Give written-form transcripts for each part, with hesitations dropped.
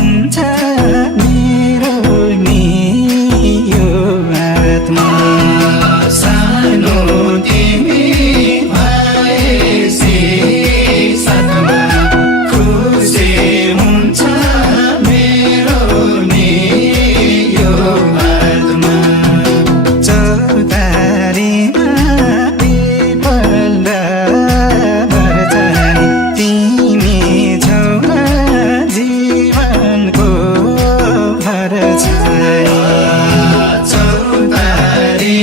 हुन्छ मेरो नि यो आत्मा सानो तिमी भएपछि साथमा खुसी हुन्छ मेरो नि यो आत्मा चौतारीमा पिपल जीवनको भर छाई चौतारी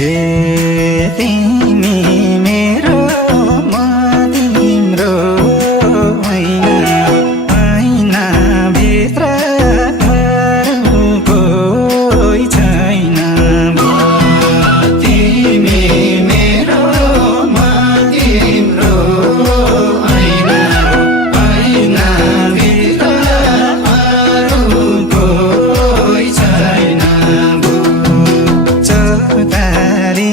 हे तिमी मेरो म तिम्रो ऐना भित्र अरू कोही छैन तिमी मेरो म तिम्रो ऐना भित्र अरू कोही छैन चौतारी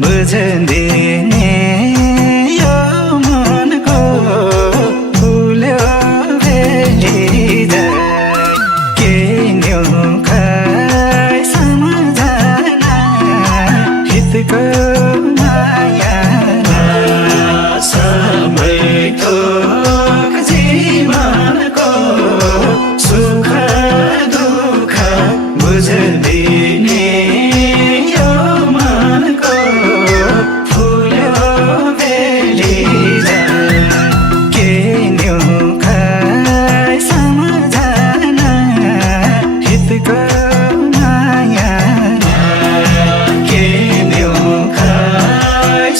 बुझदिने यो मनको फुल्यो बेली के न्यौ खै सम्झना हितको माया सबै थोक जीवनको सुख दुःख बुझदिने यो मनको फुल्यो बेली के न्यौ खै सम्झना हितको माया के न्यौ खै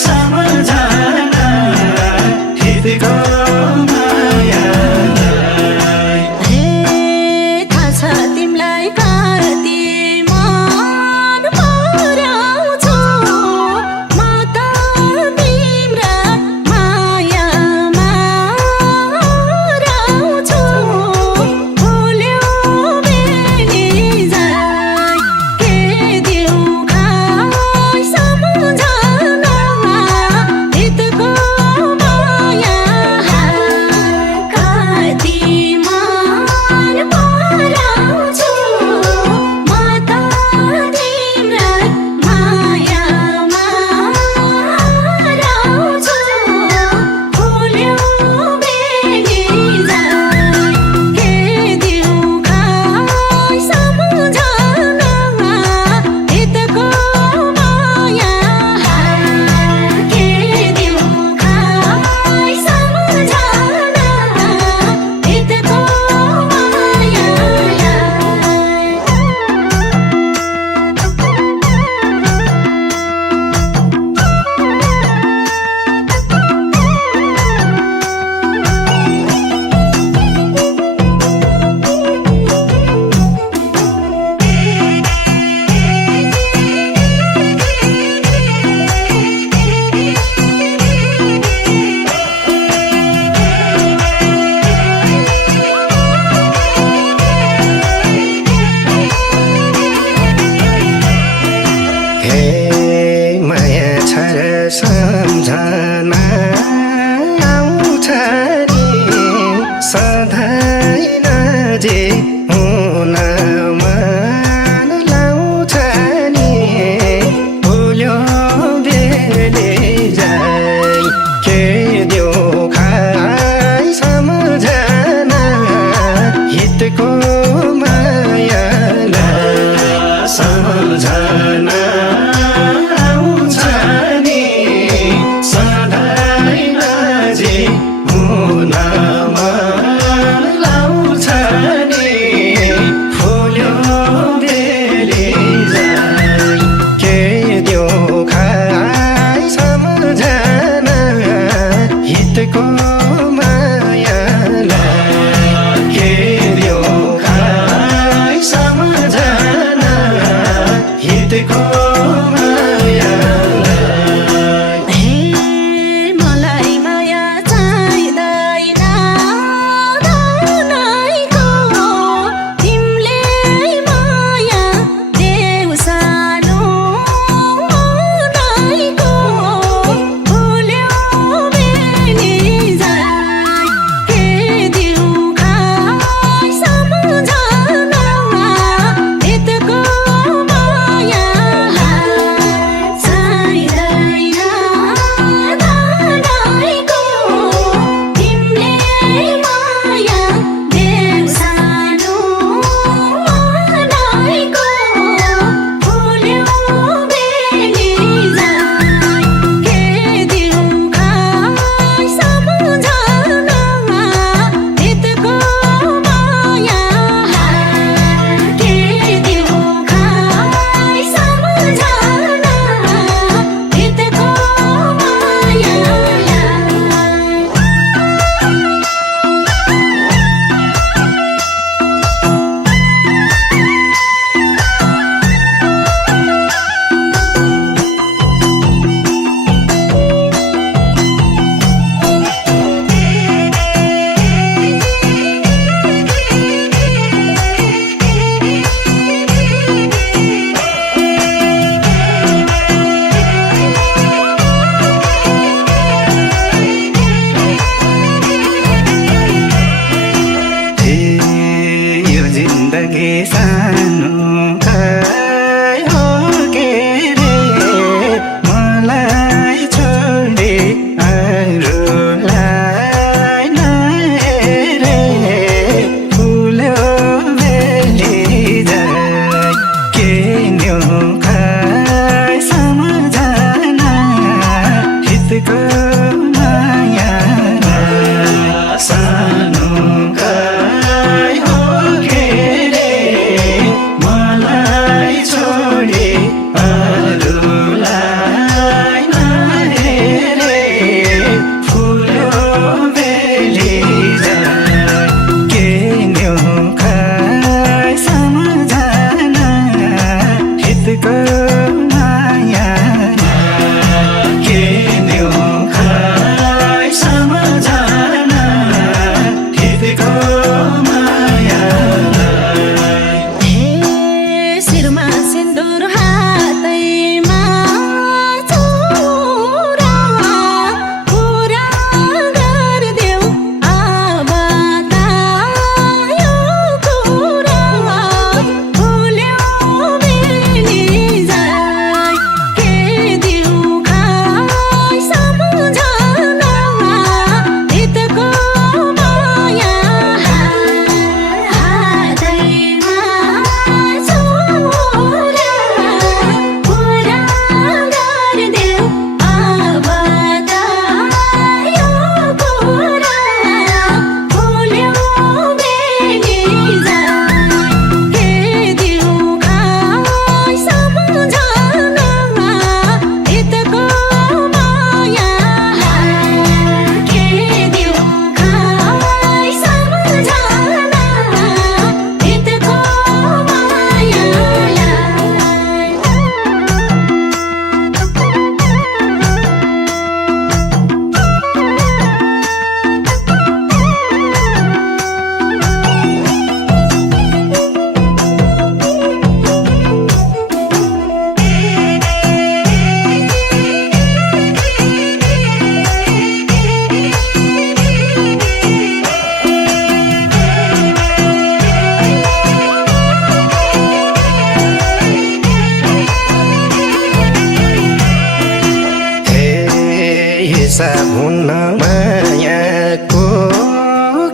हिसाब हुन्न मायाको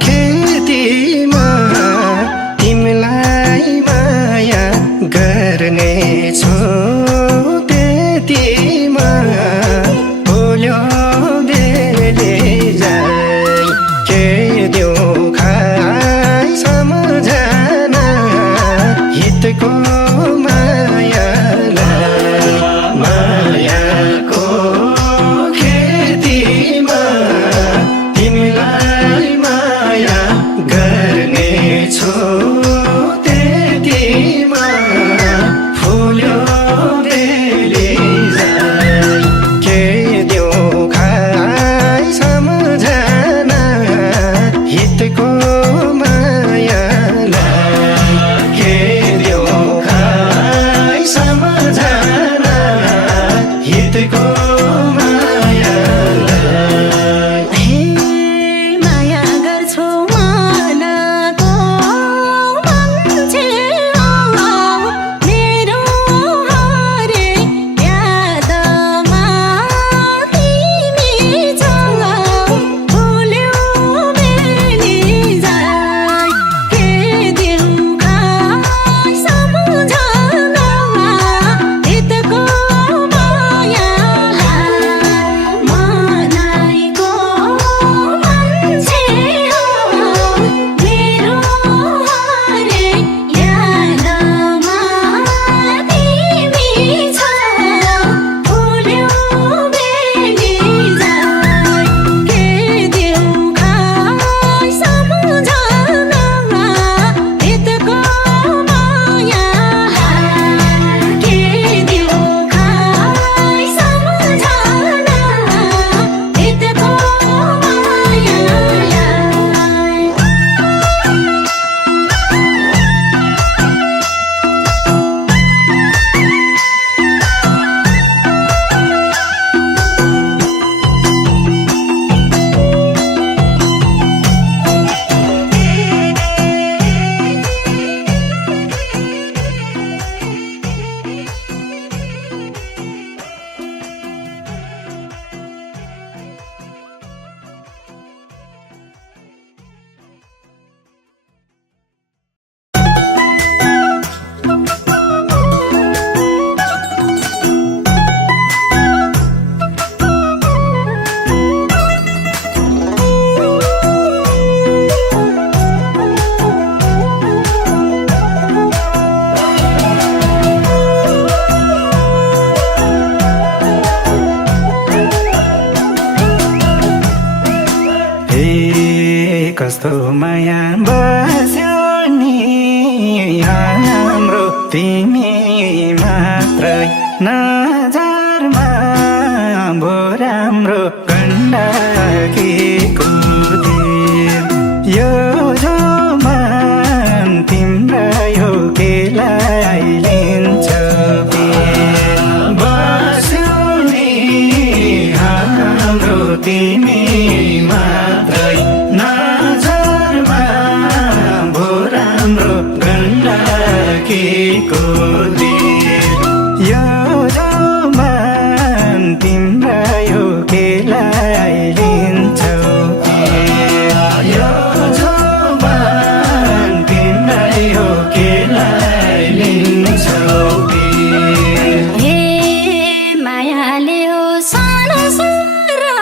खेतीमा तिमीलाई माया गर्ने छु त्यतिमा बोल्यो बेले जाई के देऊ खाई सम्झना हितको मायालाई मायाको खेतीमा तिमीलाई माया गर्ने छु त्यतिमा फुल्यो बेली जाई के देऊ खाई सम्झना हितको मायालाई के देऊ खाई सम्झना हितको मायालाई हे माया गर्छु मनको मान्छे मेरो हरे यादमा तिमी छौ भुल्यो बेली जाई के देऊ खाई सम्झना हितको मायालाई मनाइको मान्छे मेरो हरे यादमा तिमी छौ भुल्यो बेली जाई के देऊ खाई सम्झना हितको मायालाई के देऊ खाई सम्झना हितको मायालाई हे कस्तो माया बस्यो नि हाम्रो तिमी मात्रै नजरमा भो राम्रो गण्डकीको तीर यो जो मन तिम्रो यो केलाई लिन्छ पिर बस्यो नि हाम्रो तिमी मात्रै नजरमा भो राम्रो गण्डकीको तीर यो जो मन तिम्रो यो केलाई लिन्छौ पिर यो जो मन तिम्रो यो केलाई लिन्छौ पिर हे मायाले हो सानो सारै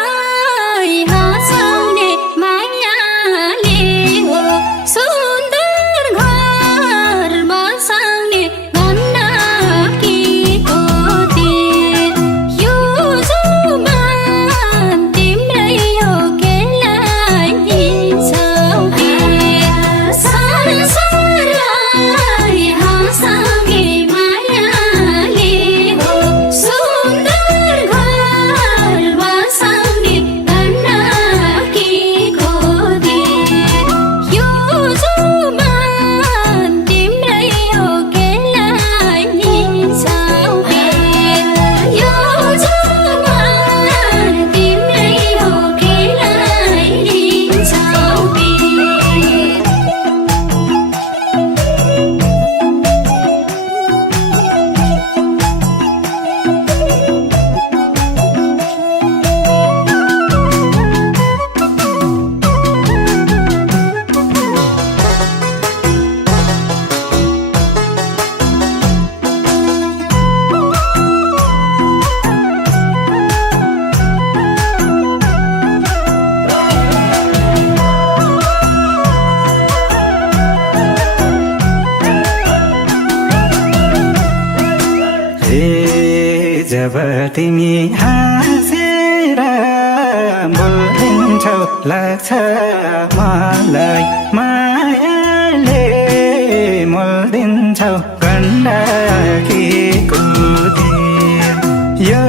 जब तिमी हाँसेर बोलिन्छौ लाग्छ मलाई मायाले मोल्दिन्छौ गण्डकीको तीर यो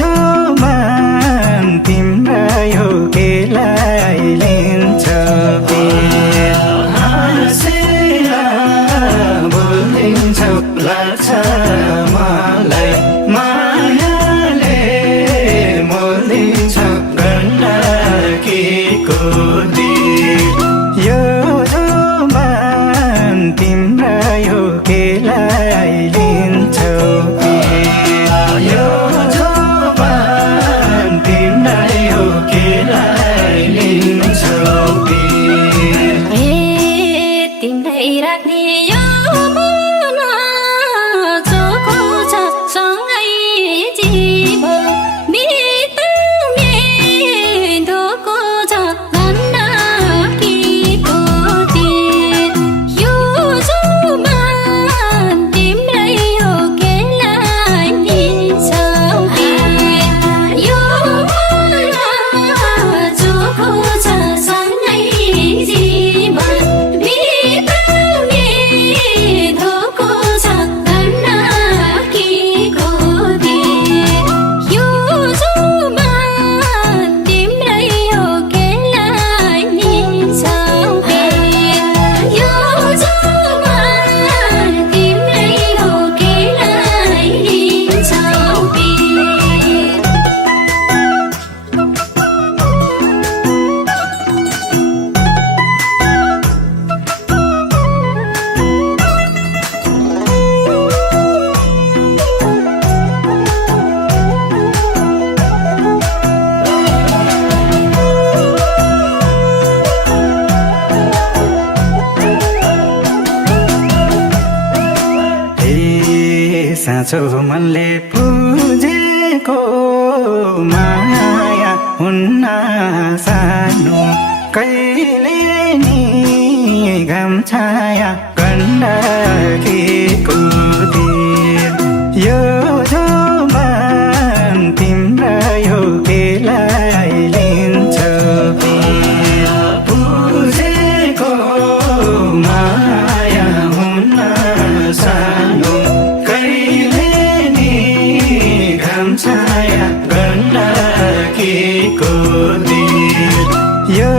जोमान तिम्रो यो केलाई लिन्छौ तीर हाँसेर बोलिन्छौ लाग्छ मलाई मायाले मोल्दिन्छौ गण्डकीको तीर यो जोमान तिम्रो यो केलाई लिन्छौ तीर यो जोमान तिम्रो यो केलाई लिन्छौ तीर तिम्रै राख्ने यो मन चोखो छ सँगै जीवन बिताउने धोको छ गण्डकीको तीर यो जोमान तिम्रै हो केलाई लिन्छौ तीर यो मन चोखो छ सँगै जीवन बिताउने धोको छ गण्डकीको तीर यो जोमान तिम्रै हो केलाई लिन्छौ तीर यो जोमान तिम्रै हो केलाई लिन्छौ तीर हे साँचो मनले पुजेको माया हुन्न सानो कहिले नि घाम छाया गण्डकीको तीर यो जोमान तिम्रो यो केलाई लिन्छौ तीर पुजेको माया हुन्न सानो कहिले नि घाम छाया गण्डकीको तीर यो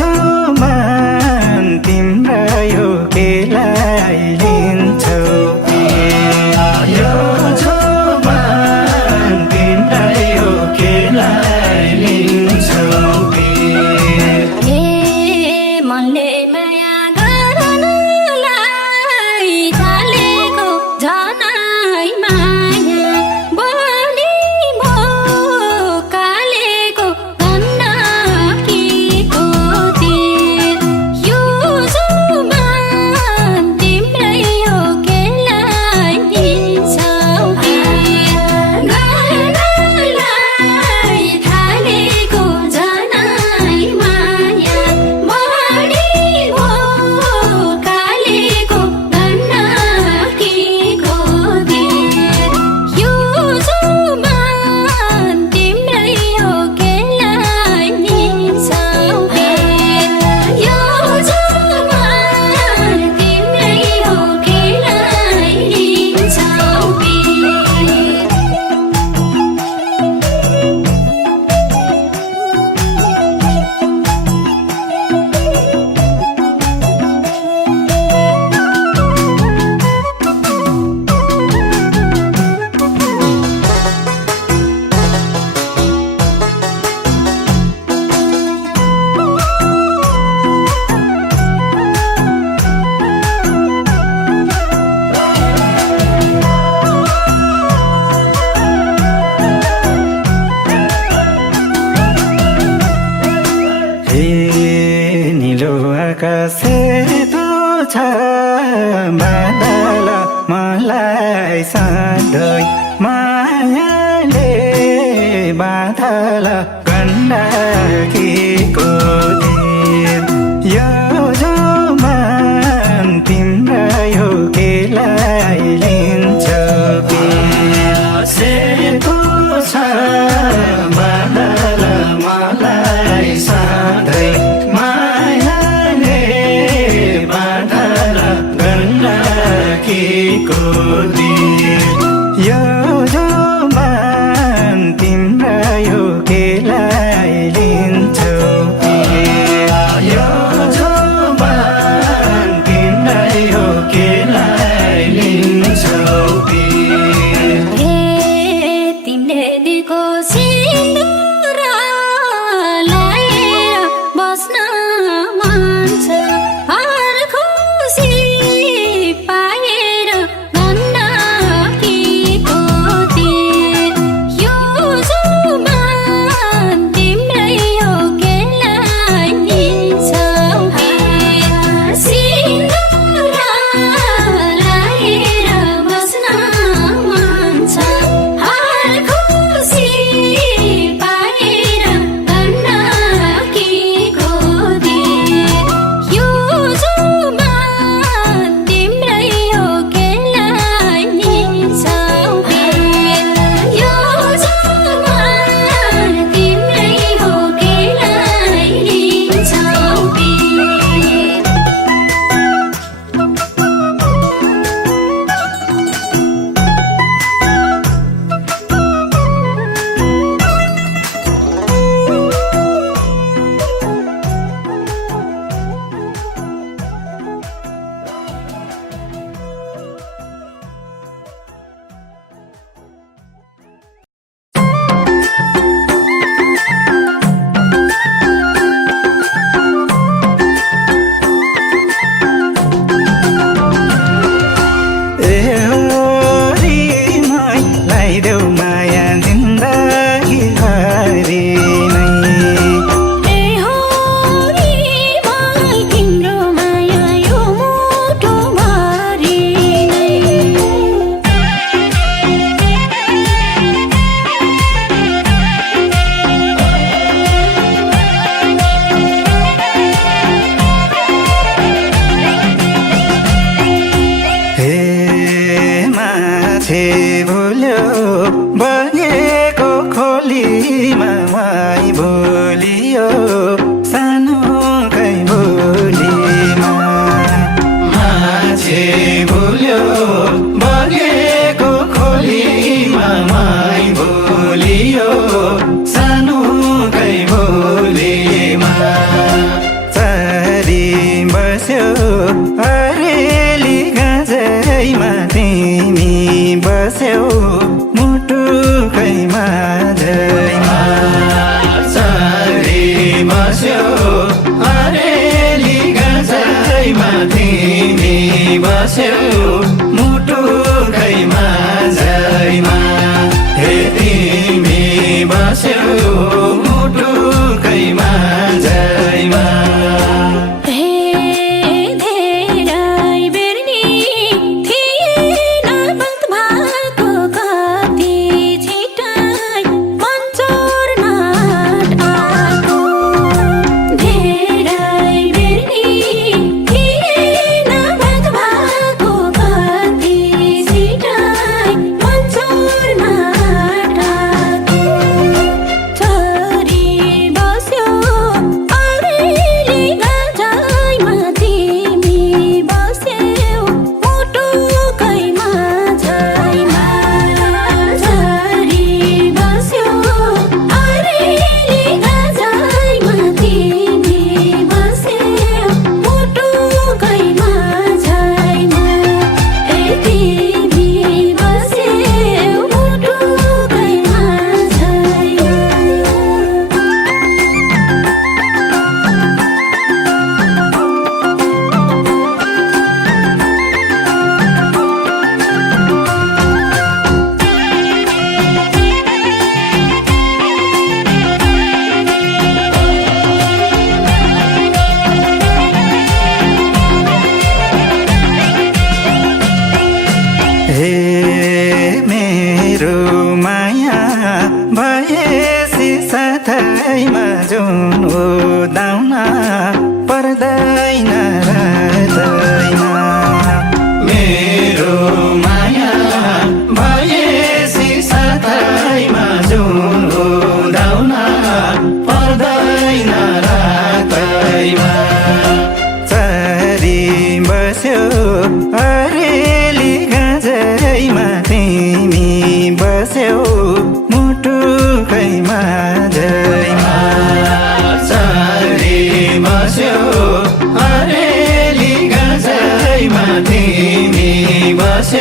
जोमान तिम्रो यो केलाई लिन्छौ तीर यो जोमान तिम्रो यो केलाई लिन्छौ तीर हे मनले माया गर्नलाई थालेको झनै माया बढी भोकालेको गण्डकीको तीर यो जोमान तिम्रै हो केलाई लिन्छौ तीर गर्नलाई थालेको झनै माया बढी भोकालेको गण्डकीको तीर यो जोमान तिम्रै हो केलाई लिन्छौ तीर यो जोमान तिम्रै हो केलाई लिन्छौ तीर हे निलो आकाश सेतो छ बादल मलाई सधैँ मायाले बादल गण्डकीको तीर यो जोमान तिम्रो यो केलाई लिन्छौ तीर सेतो माई भोलियो सानो कै भोलिमा माछे भुल्यो बगेको खोलीमा माई भोलियो सानो कै भोलिमा चरी बस्यो अरेली गाजैमा तिमी बस्यौ मुटुकै माझैमा चरी बस्यो अरेली गाजैमा तिमी बस्यौ मुटुकै माझैमा हे तिमी बस्यौ मुटुकै माझैमा हे मेरो माया भएसी साथैमा जुन उदाउन पर्दैन रातैमा मेरो माया भएसी साथैमा जुन उदाउन पर्दैन रातैमा चरी बस्यो अरेली गाजैमा तिमी बस्यौ मुटुकै माझैमा चरी बस्यो अरेली गाजैमा तिमी बस्यौ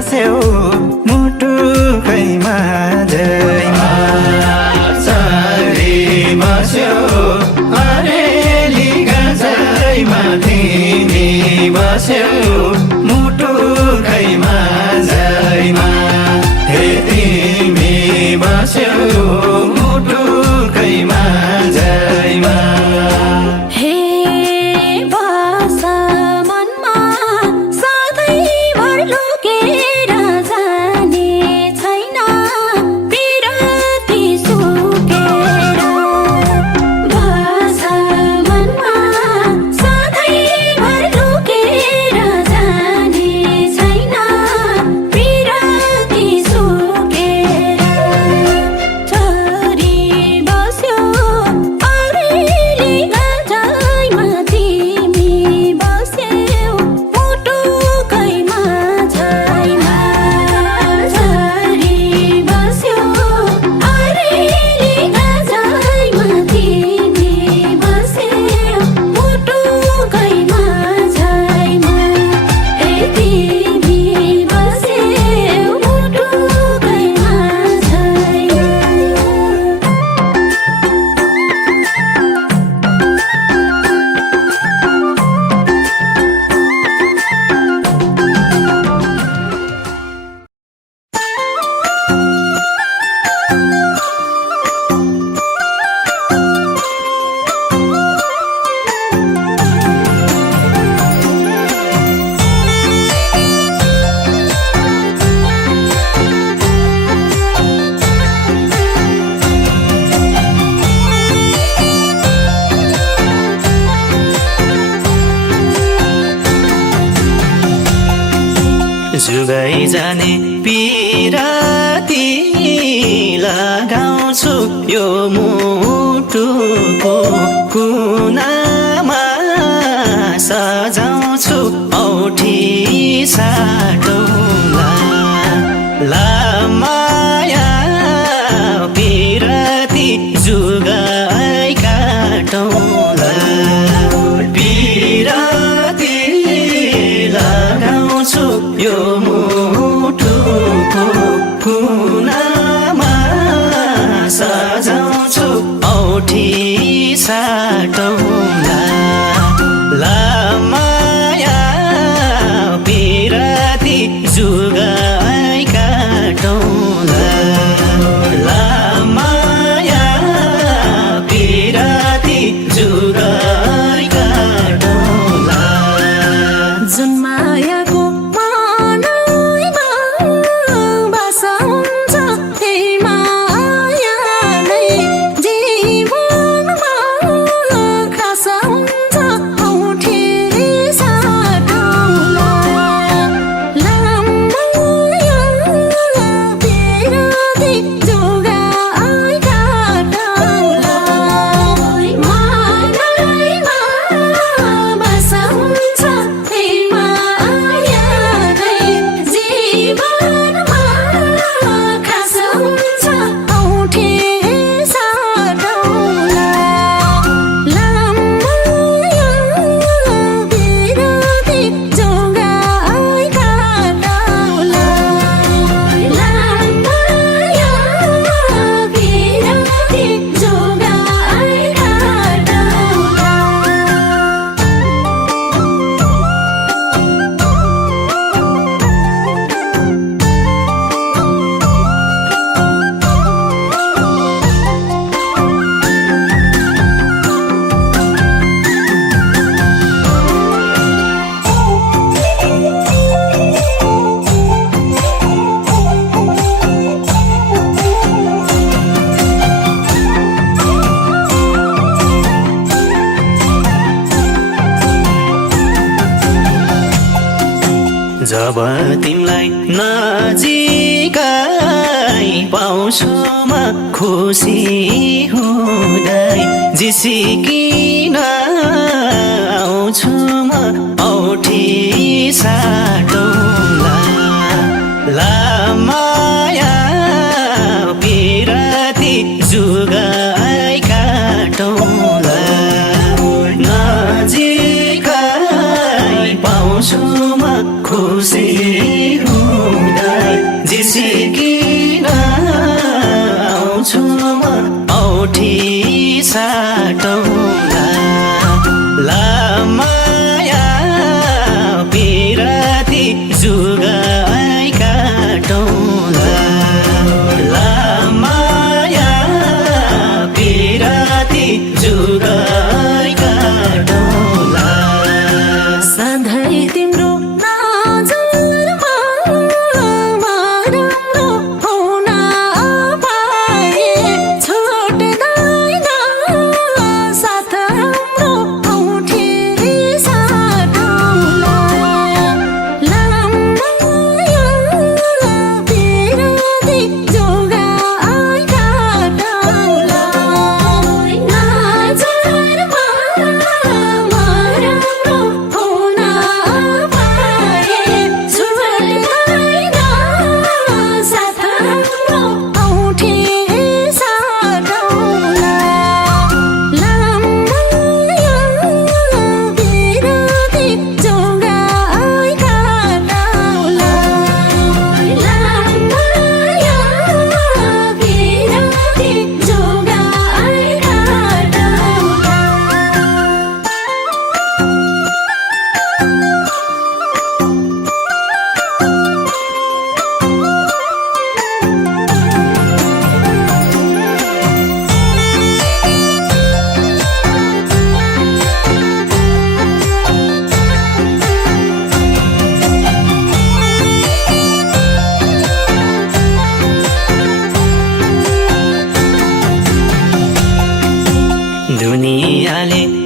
बस्यो मुटुकैमा जैमा चरी बस्यो अरेली गजैमा तिमी बस्यो मुटुकैमा जैमा हे तिमी बस्यो मुटुकैमा जैमा हे बासा मनमा सधैँभर लुकेर जाने छैन पिरती सुकेर बासा मनमा सधैँभर लुकेर जाने छैन पिरती सुकेर चरी बस्यो अरेली गजैमा तिमी बस्यौ मुटुकैमा जैमा चरी बस्यो अरेली गजैमा तिमी बस्यौ मुटुकैमा जैमा हे तिमी बस्यौ मुटुकैमा जैमा जुगाई जाने पिराती लगाउँछु यो मुटुको कुनामा सजाउँछु औठी साटौला ला माया पिराती जुगाई काटौला पिराती लगाउँछु यो मुटुको कुनामा सजाउँछु औठी साटौला ला माया पिराती जुगाई काटौला ला माया पिराती जुगाई काटौला जुन मायाको मनैमा बासा हुन्छ त्यही माया नै जीवनमा खास हुन्छ औठी साटौला लामाया पिराती जुगाई काटौला मनैमा बासा हुन्छ त्यही माया नै जीवनमा खास हुन्छ औठी साटौला लामाया पिराती जुगाई काटौला लामाया पिराती जुगाई काटौला जब तिमीलाई नजिकै पाउँछु म खुसी हुँदै जिसिकिन आउँछु म औठी साटौला ला माया पिराती जुगाई काटौला नजिकै पाउँछु म खुसी हुँदै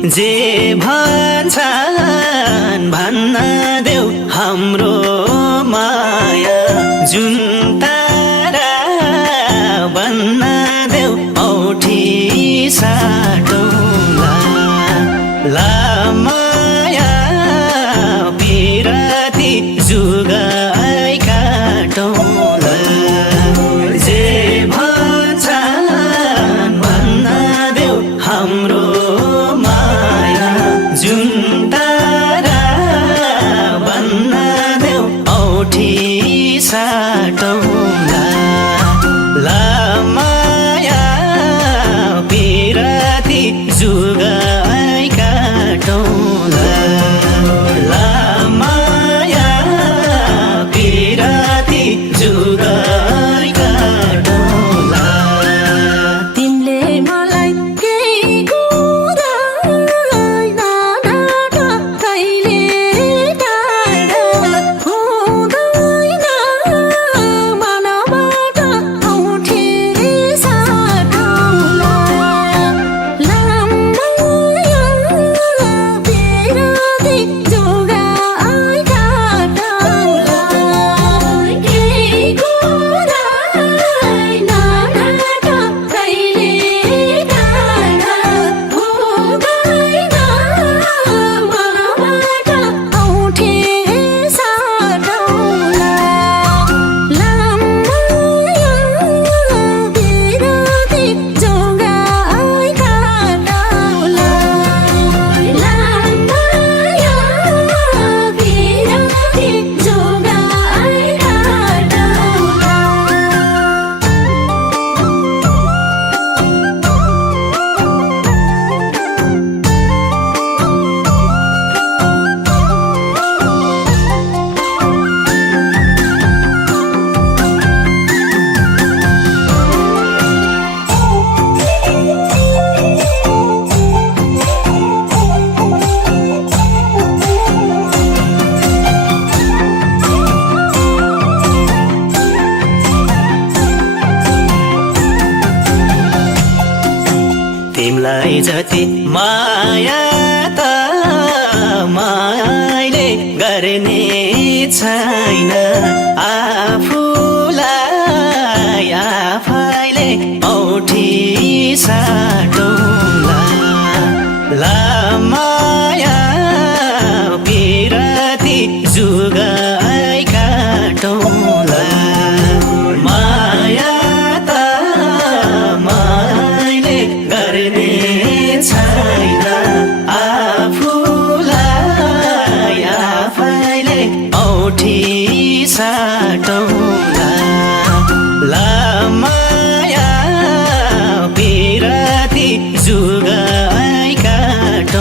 जे भन्छन् भन्न देऊ हाम्रो माया जुन तारा भन्न देऊ औठी साटौँला ला माया पिराती जुगाई काटौँला जे भन्छन् भन्न देऊ हाम्रो माया जुन तारा भन्न देऊ औठी साटौँला ला माया पिराती जुगाई काटौँला ला माया पिराती जुगाई काटौँला तिमीले मलाई केही कुरा कहिले टाढा हुँदैन मनबाट औठी साटौँला लामाया पिराती जुगाई काटौँला केही कुरा कहिले टाढा हुँदैन मनबाट औठी साटौँला लामाया पिराती जुगाई काटौँला लामाया पिराती जुगाई तिमलाई जति माया त मायाले गर्ने छैन आफूलाई आफैले औठी साटौँला ला माया पिराती जुगाई काटौँला माया त मायाले गर्ने छैन आफूलाई आफैले औठी साटौँला ला माया पिराती जुगाई काटौँला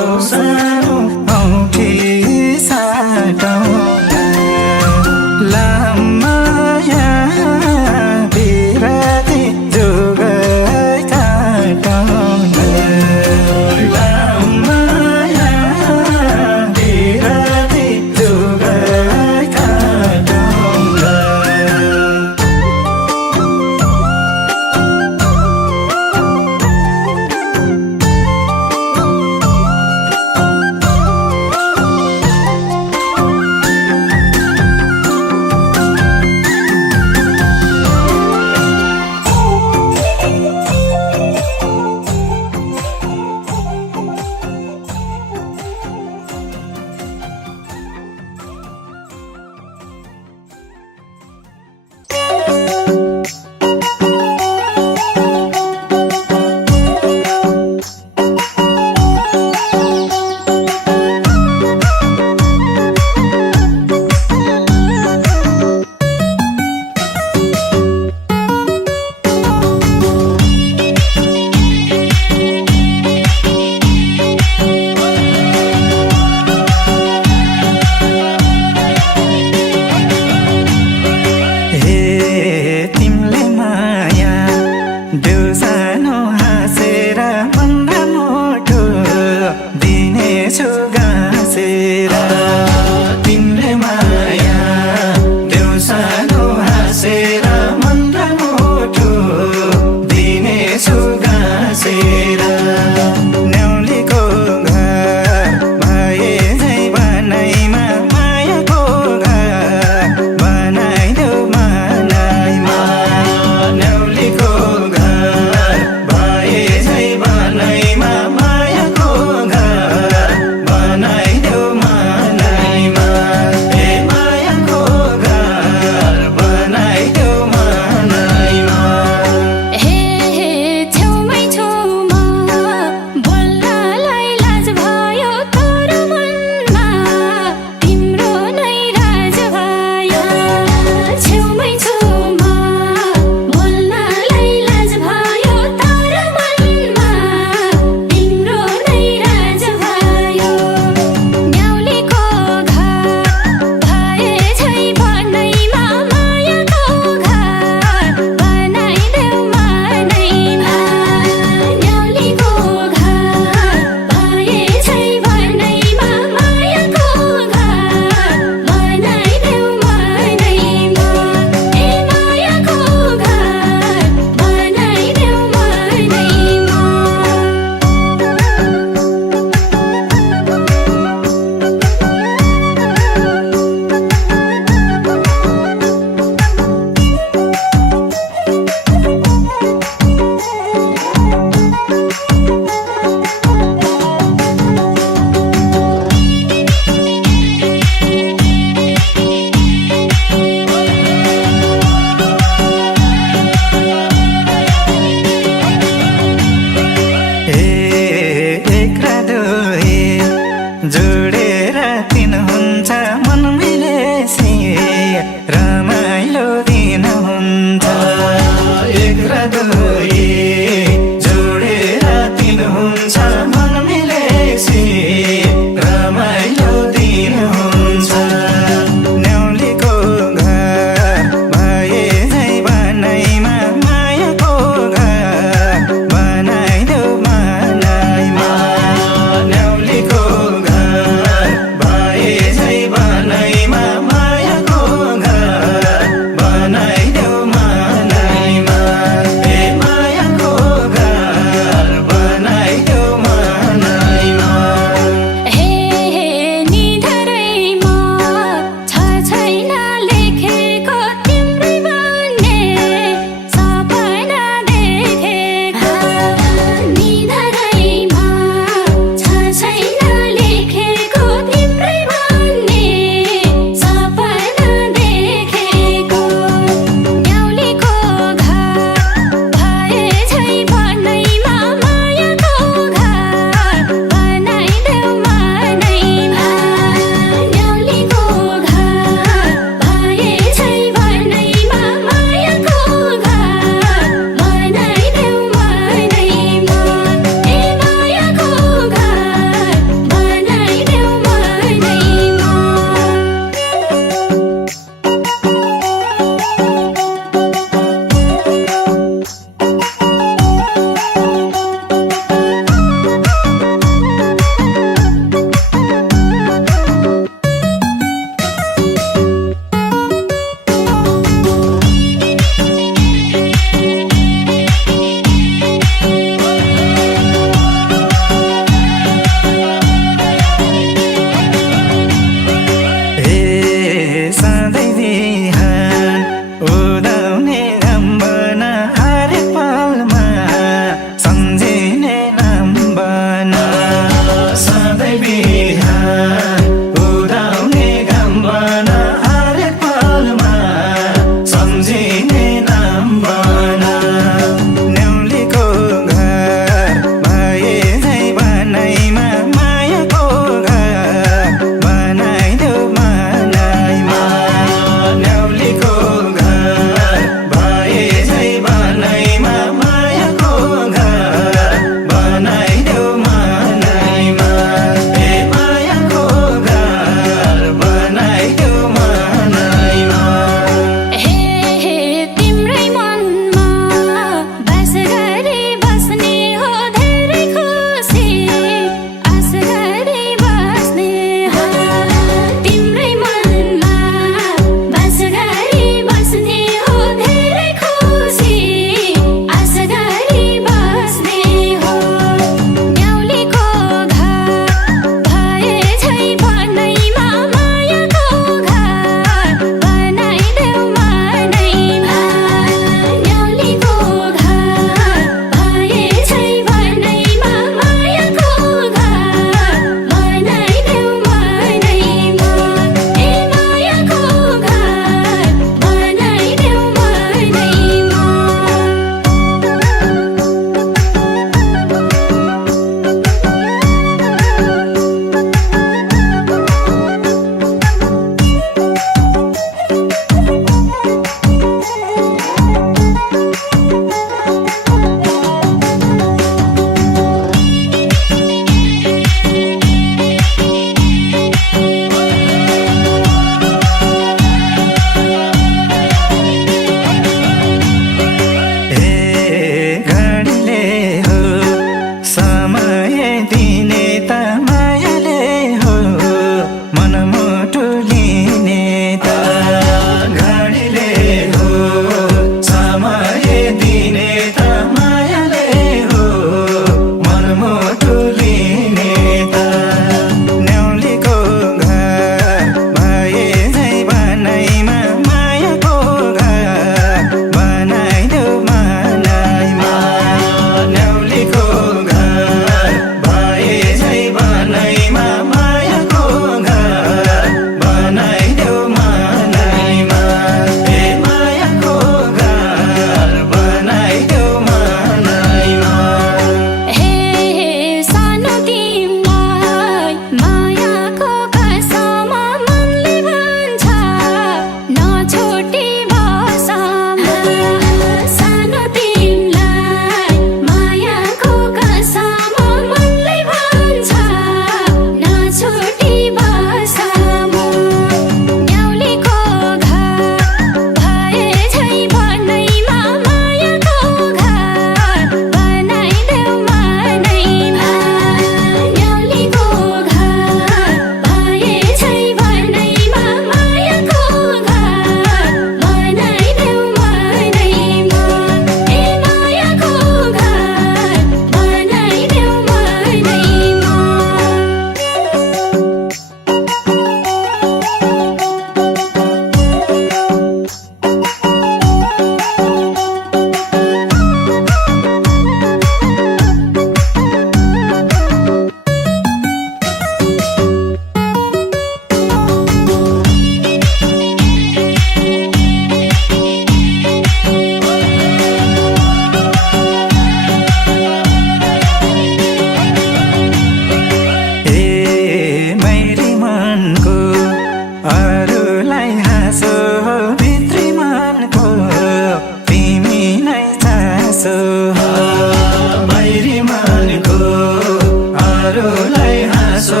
अरूलाई हाँसो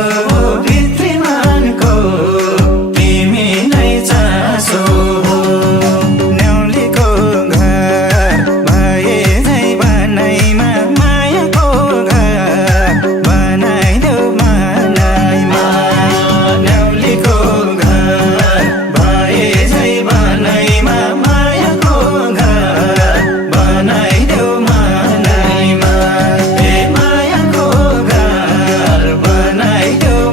भित्री मनको तिमी नै चासो हो न्याउलीको घर भए झै बनैमा मायाको घर बनाइदेऊ मनैमा न्याउलीको घर भए झै बनैमा मायाको घर बनाइदेऊ मनैमा ए मायाको घर बनाइदेऊ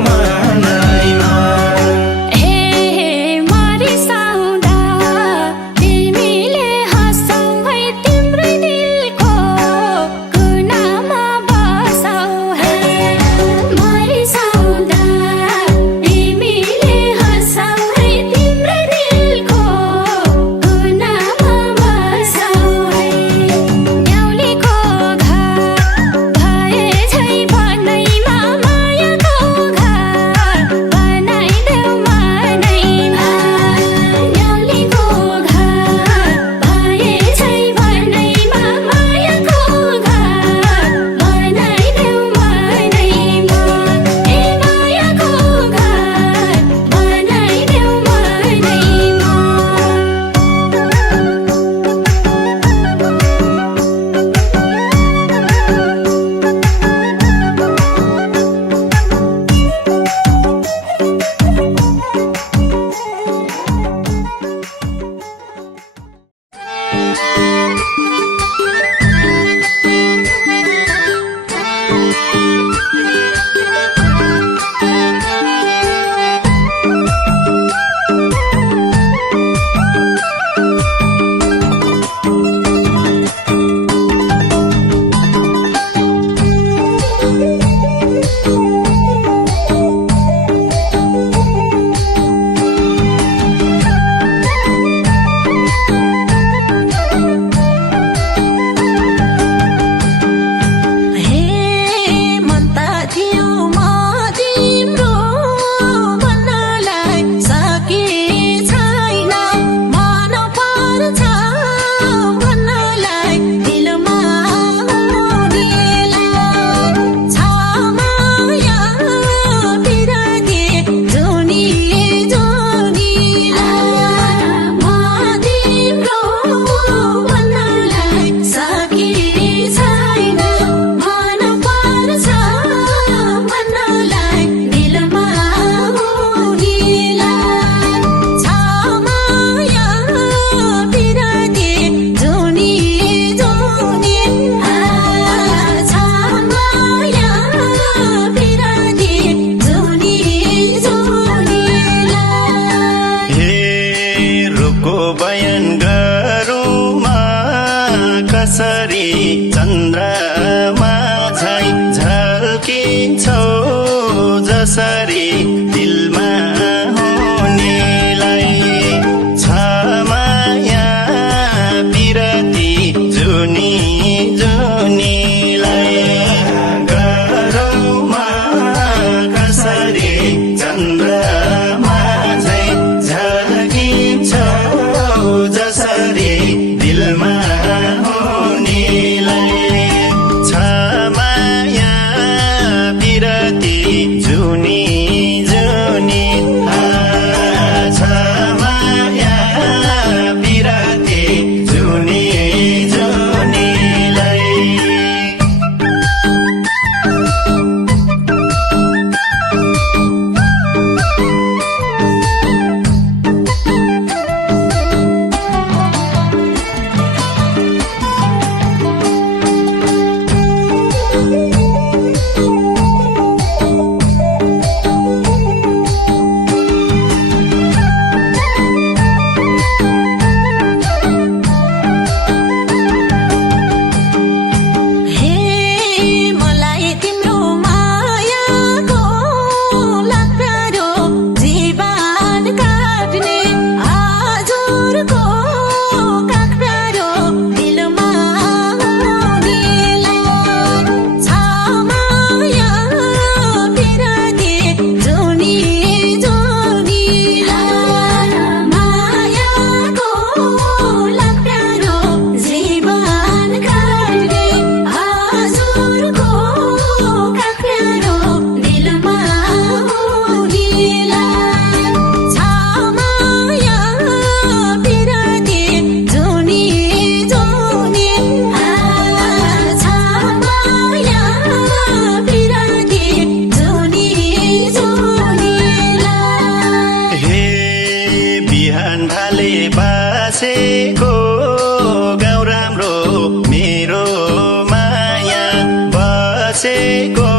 बसेको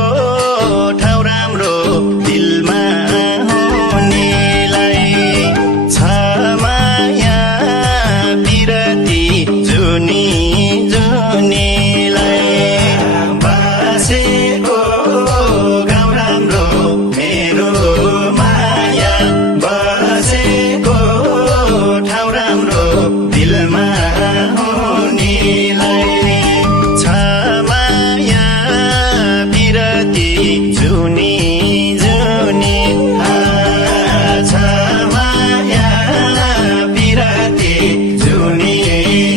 ठाउँ राम्रो दिलमा हुनेलाई छ माया बिरती जुनी जुनीलाई बसेको गाउँ राम्रो मेरो माया बसेको ठाउँ राम्रो दिलमा हुनेलाई छ माया बिरती जुनी जुनी छ माया बिरती जुनी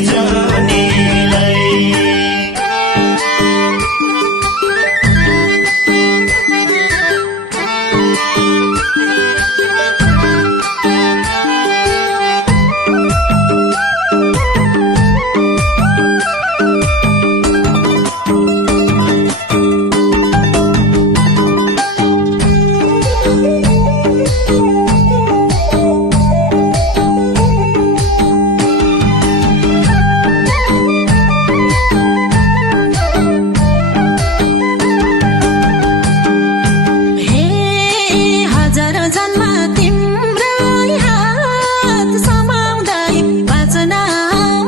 जुनीलाई हे हजार जन्म तिम्रै हात समाउँदै बाँच्न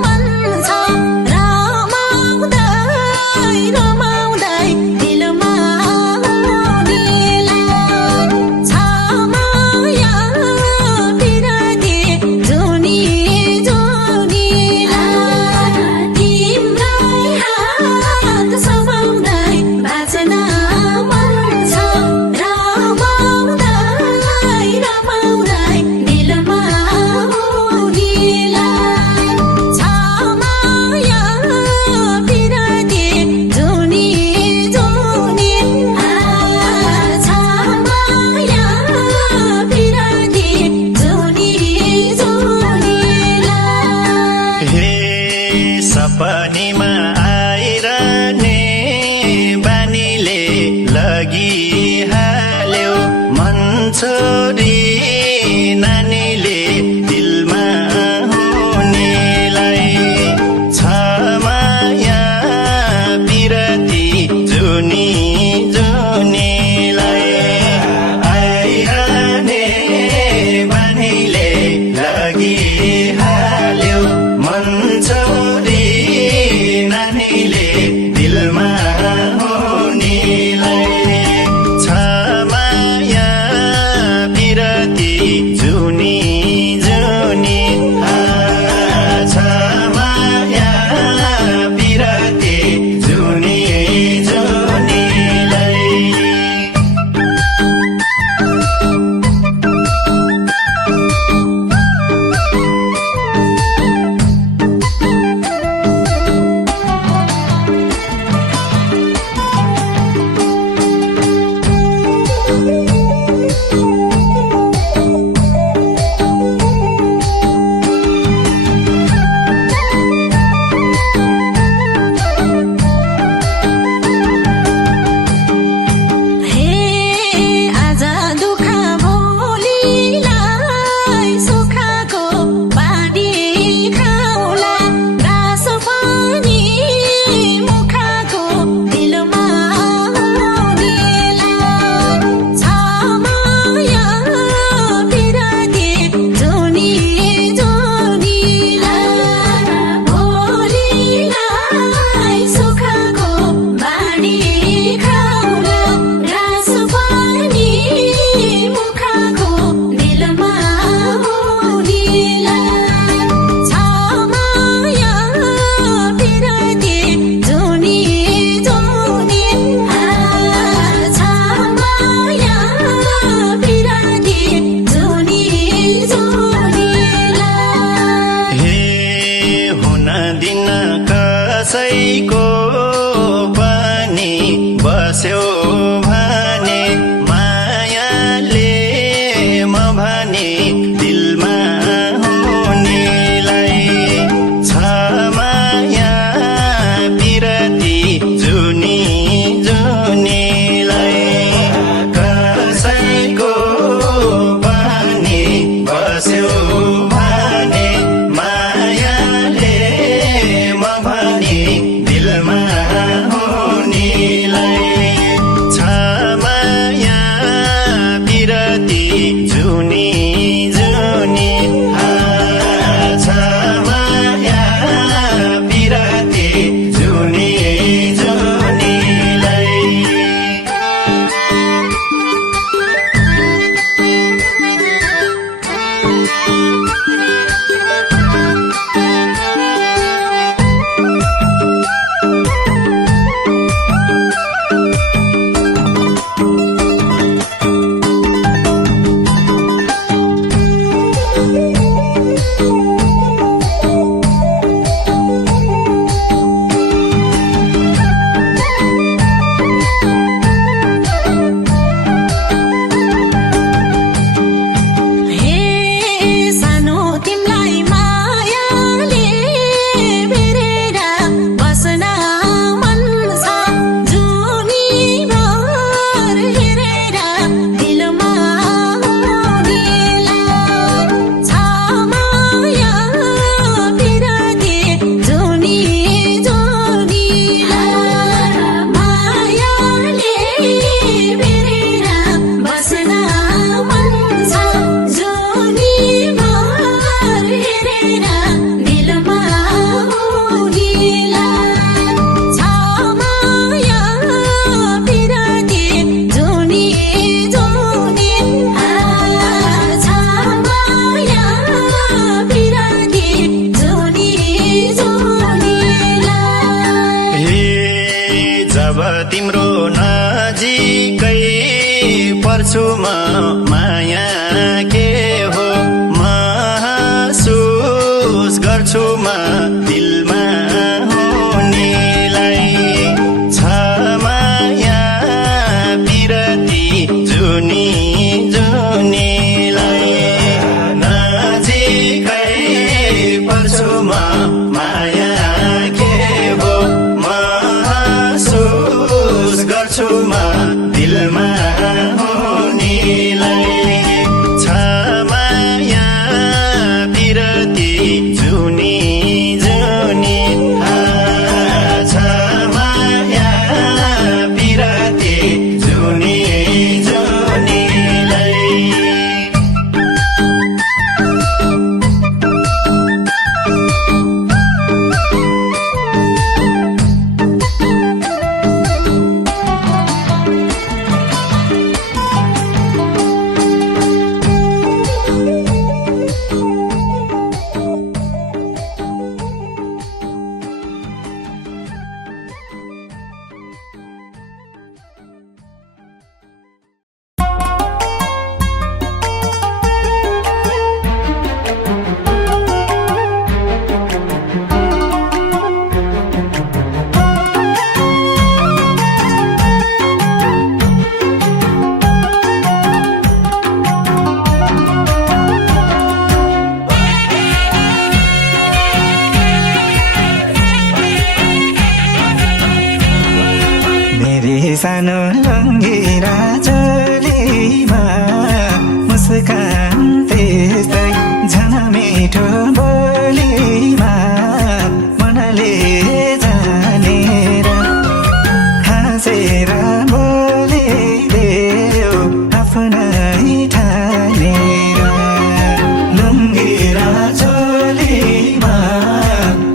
मन छ रमाउँदै रमाउँदै दिलमा हुनेलाई छ माया बिरती जुनी जुनीलाई तिम्रै हात समाउँदै बाँच्न मन छ रमाउँदै रमाउँदै दिलमा हुनेलाई छ माया बिरती जुनी जुनी छ माया बिरती जुनी जुनीलाई हे सपनीमा आइरहने बानीले लगिहाल्यो मन छोडी नानीले दिलमा हुनेलाई छ माया बिरती जुनी जुनीलाई आइरहने बानीले लगिहाल्यो मन छोडी नानीले दिलमा हुनेलाई छ माया बिरती तिम्रो नजिकै पर्छु म माया के हो महसुस गर्छु म दिलमा हुनेलाई छ माया बिरती जुनी जुनीलाई नजिकै पर्छु म माया के हो महसुस गर्छु म दिलमा हुनेलाई छ माया बिरती जुनी जुनी छ माया बिरती जुनी जुनीलाई मेरी सानो लङ्गिरा चोलीमा मुस्कान त्यस्तै झन मिठो बोलीमा मनले जानेर हाँसेर बोलिदेऊ आफ्नै ठानेर लुङ्गिरा चोलीमा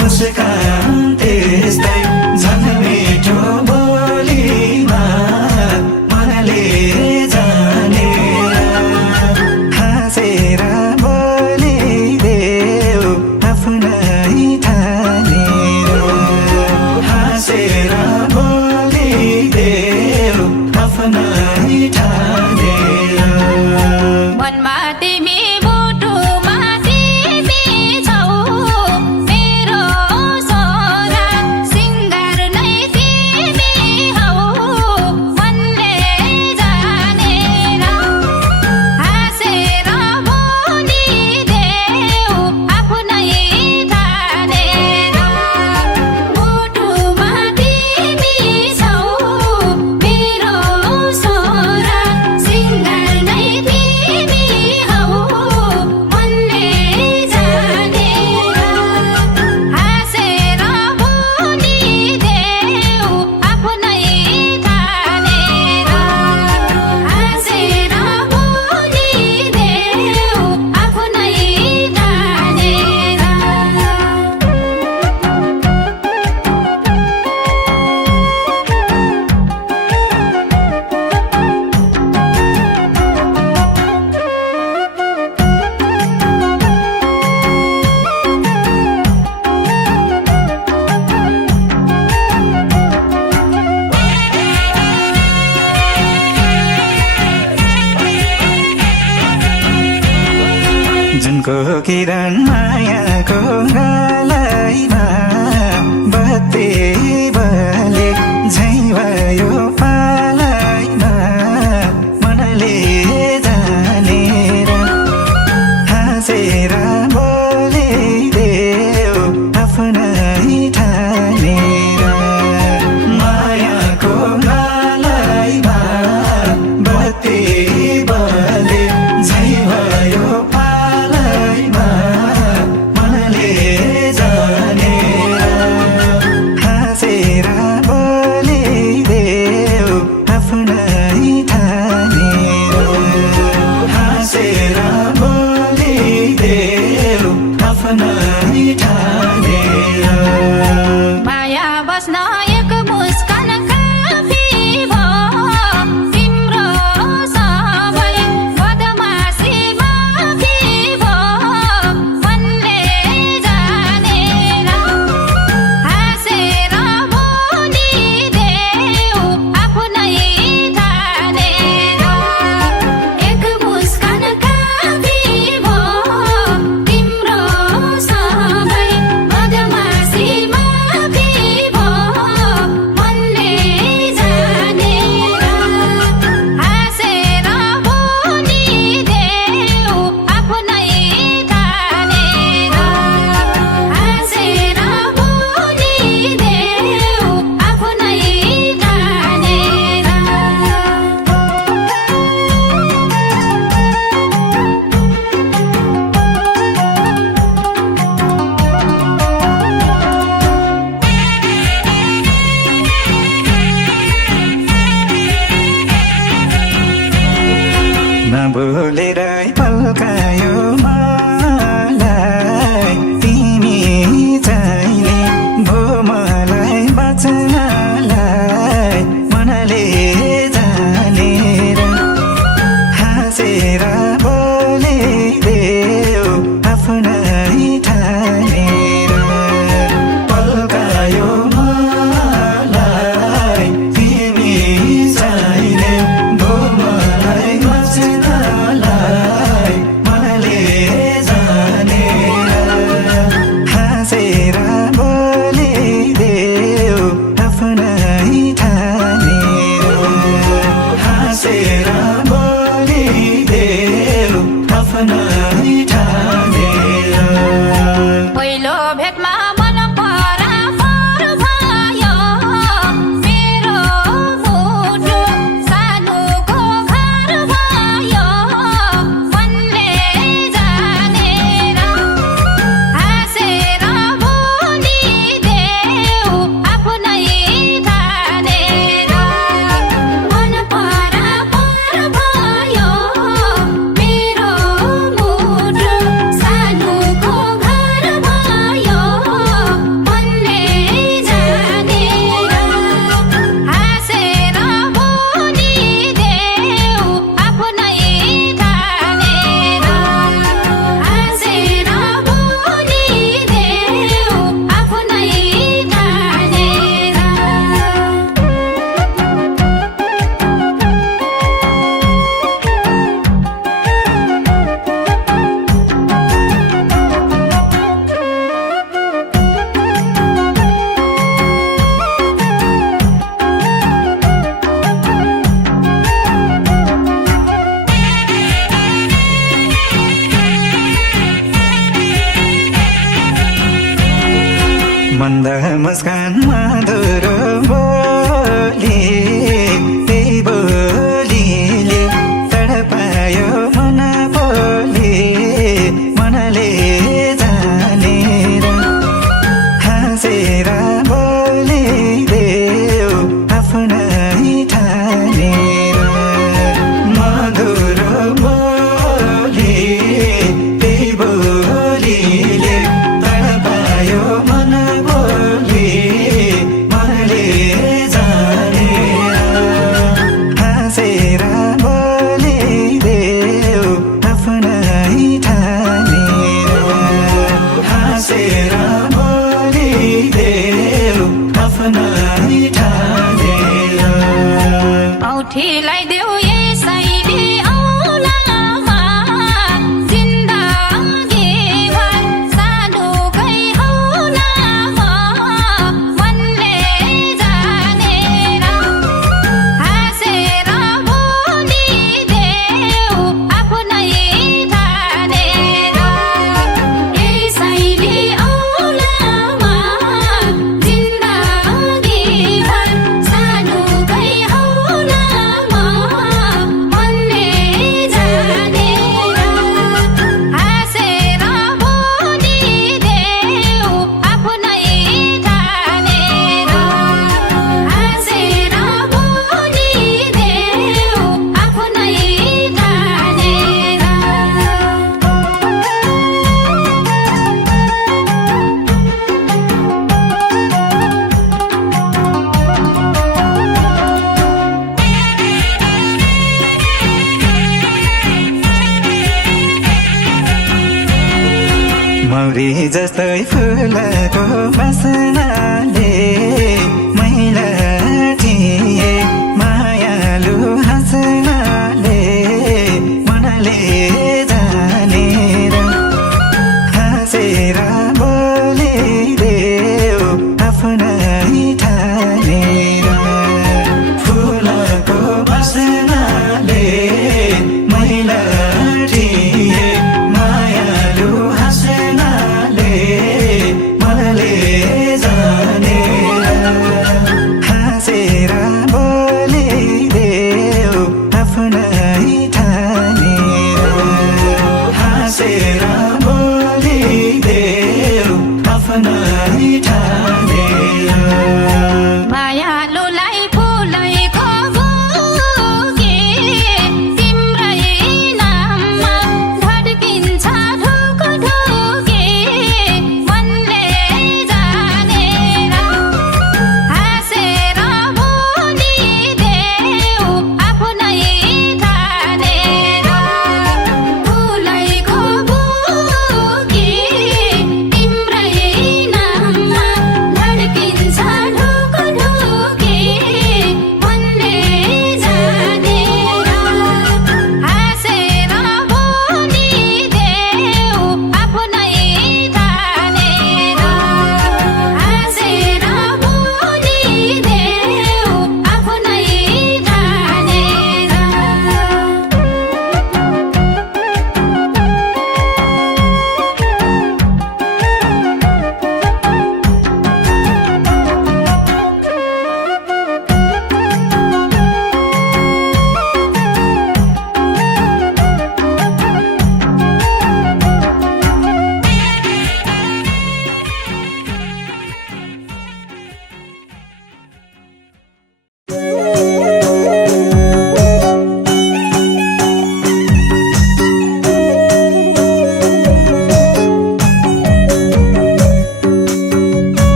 मुस्कान त्यस्तै झन मिठो बोलीमा मनले जानेर हाँसेर बोलिदेऊ आफ्नै ठानेर हाँसेर बोलिदेऊ आफ्नै ठानेर मनमा तिमी मुटुमा तिमी छौ मेरो सोना सिङ्गार नै तिमी हौ मनले जानेर हाँसेर बोलिदेऊ आफ्नै ठानेर मुटुमा तिमी छौ मेरो सोना सिङ्गार नै तिमी हौ मनले जानेर हाँसेर बोलिदेऊ आफ्नै ठानेर हाँसेर बोलिदेऊ आफ्नै ठानेर जुनको किरण मायाको गालैमा बत्ती बले झैँ भयो पालैमा मनले जानेर हाँसेर बोलिदेऊ आफ्नै ठानेर मायाको गालैमा बत्ती बले झैँ भयो पालैमा मनले बोलेर पल्कायो मलाई तिमी चाहिने भो मलाई बाँच्नलाई मनले जानेर हाँसेर बोलिदेऊ आफ्नै ठानेर पल्कायो मलाई तिमी चाहिने भो मलाई बाँच्नलाई मनले जानेर हाँसेर बोलिदेऊ आफ्नै ठानेर हाँसेर बोलिदेऊ आफ्नै ठानेर पहिलो भेटमा मन परापर भयो मेरो मुटु सानोको घर भयो मनले जानेर हाँसेर बोलिदेऊ आफ्नै ठानेर मन परापर भयो मेरो मुटु सानोको घर भयो मनले जानेर हाँसेर बोलिदेऊ आफ्नै ठानेर हाँसेर बोलिदेऊ आफ्नै मन्द मुस्कान मधुर बोली त्यही बोलीले तडपायो मन बोली मनले जानेर हाँसेर बोलिदेऊ आफ्नै ठानेर मधुर बोली त्यही बोलीले तडपायो मन बोली मनले जानेर हाँसेर बोलिदेऊ आफ्नै ठानेर हाँसेर बोलिदेऊ आफ्नै ठानेर औठीलाई देऊ यसैले औँलामा जिन्दगीभर सानोकै औँलामा मनले जानेर हाँसेर बोलिदेऊ आफ्नै ठानेर यसैले औँलामा जिन्दगीभर सानोकै औँलामा मनले जानेर हाँसेर बोलिदेऊ आफ्नै ठानेर हाँसेर बोलिदेऊ आफ्नै ठानेर मौरी जस्तै फुलको बासनाले मैला थिए मायालु हाँस्नाले मनले जानेर हाँसेर बोलिदेऊ आफ्नै ठानेर फुलको बासनाले मैला थिए मायालु हाँस्नाले मनले जानेर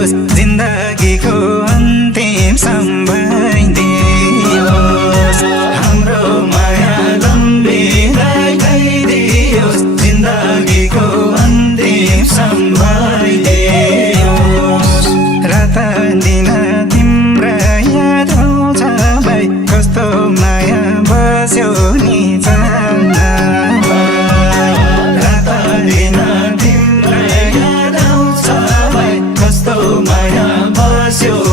दियोस् जिन्दगीको अन्तिम समय दियोस् हाम्रो माया लम्बिँदै गइदियोस् जिन्दगीको अन्तिम समय दियोस् रात दिन तिम्रा याद आउँछ भाइ कस्तो माया बस्यो नि चाहनामा रात दिन तिम्रा याद आउँछ भाइ कस्तो माया बस्यो